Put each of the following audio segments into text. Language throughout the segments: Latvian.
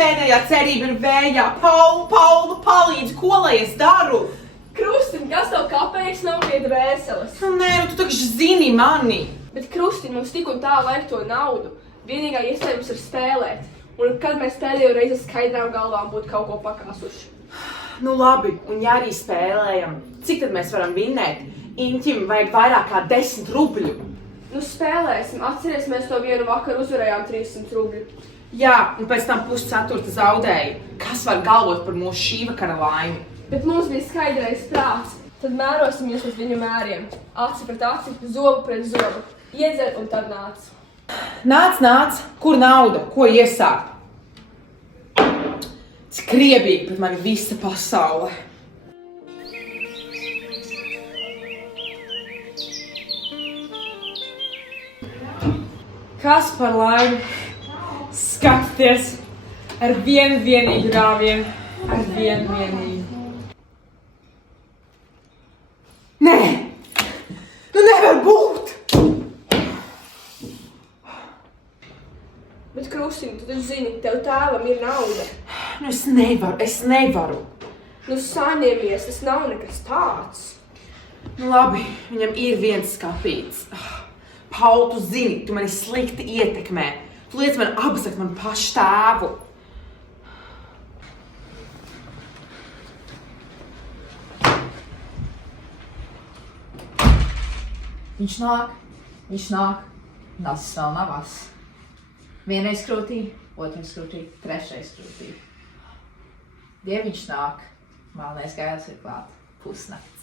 pēdējā cerība ir vējā. Paula, palīdzi, ko lai es daru? Krustim, kas tev kāpēc nav pie dvēseles? Nē, tu taču zini mani. Bet Krustim, mums tik un tā vajag to naudu. Vienīgā iespēja mums ir spēlēt. Un kad mēs pēdējo reizi skaidrām galvām būtu kaut ko pakāsuši. Nu labi, un ja arī spēlējam, cik tad mēs varam vinnēt? Inķim vajag vairāk kā 10 rubļu. Nu spēlēsim, atceries, mēs to vienu vakaru uzvarējām 300 rubļu. Jā, un pēc tam 3/4 zaudēju. Kas var galvot par mūsu šī vakara laimi? Bet mums bija skaidrais prāts. Tad mērosimies uz viņu mēriem. Aci pret aci, zobu pret zobu. Iedzer un tad nāc. Nāc, kur nauda, ko iesākt? Skriebīgi pret mani visa pasaule. Kas par laimi? Skatieties, ar vienīgu rāvienu, ar vienīgu. Nē, nu nevar būt! Bet Krustim, tu taču zini, tev tēvam ir nauda. Nu es nevaru. Nu saņemies, tas nav nekas tāds. Nu labi, viņam ir viens skapīts. Paul, tu zini, tu mani slikti ietekmē. Tu liec man apzakt manu pašu tēvu. Viņš nāk, nasis vēl nav ass. Vienreiz krūtī, otrais krūtī, trešais krūtī. Dieviņš nāk, malnais gailis ir klāt, pusnakts.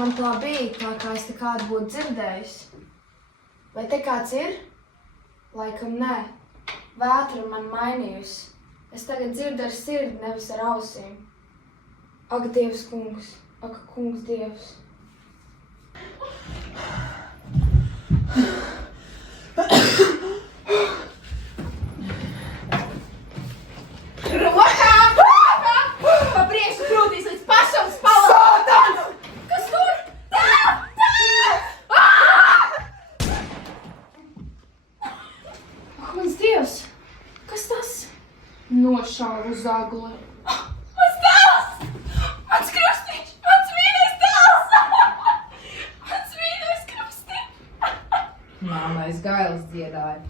Man tā bija, tā kā es te kādu būtu dzirdējusi. Vai te kāds ir? Laikam nē. Vētra man mainījusi. Es tagad dzirdu ar sirdi, nevis ar ausīm. Ak, Dievs kungs, ak, kungs Dievs. Pa priekšu krūtīs līdz pašam spalam! Kas tur? Ak, mans Dievs, kas tas? Nošāvu zagli. Mans tēls! Mans Krustiņš! Mans mīļais tēls! Mans mīļais Krustiņš! Malnais gailis dziedāja.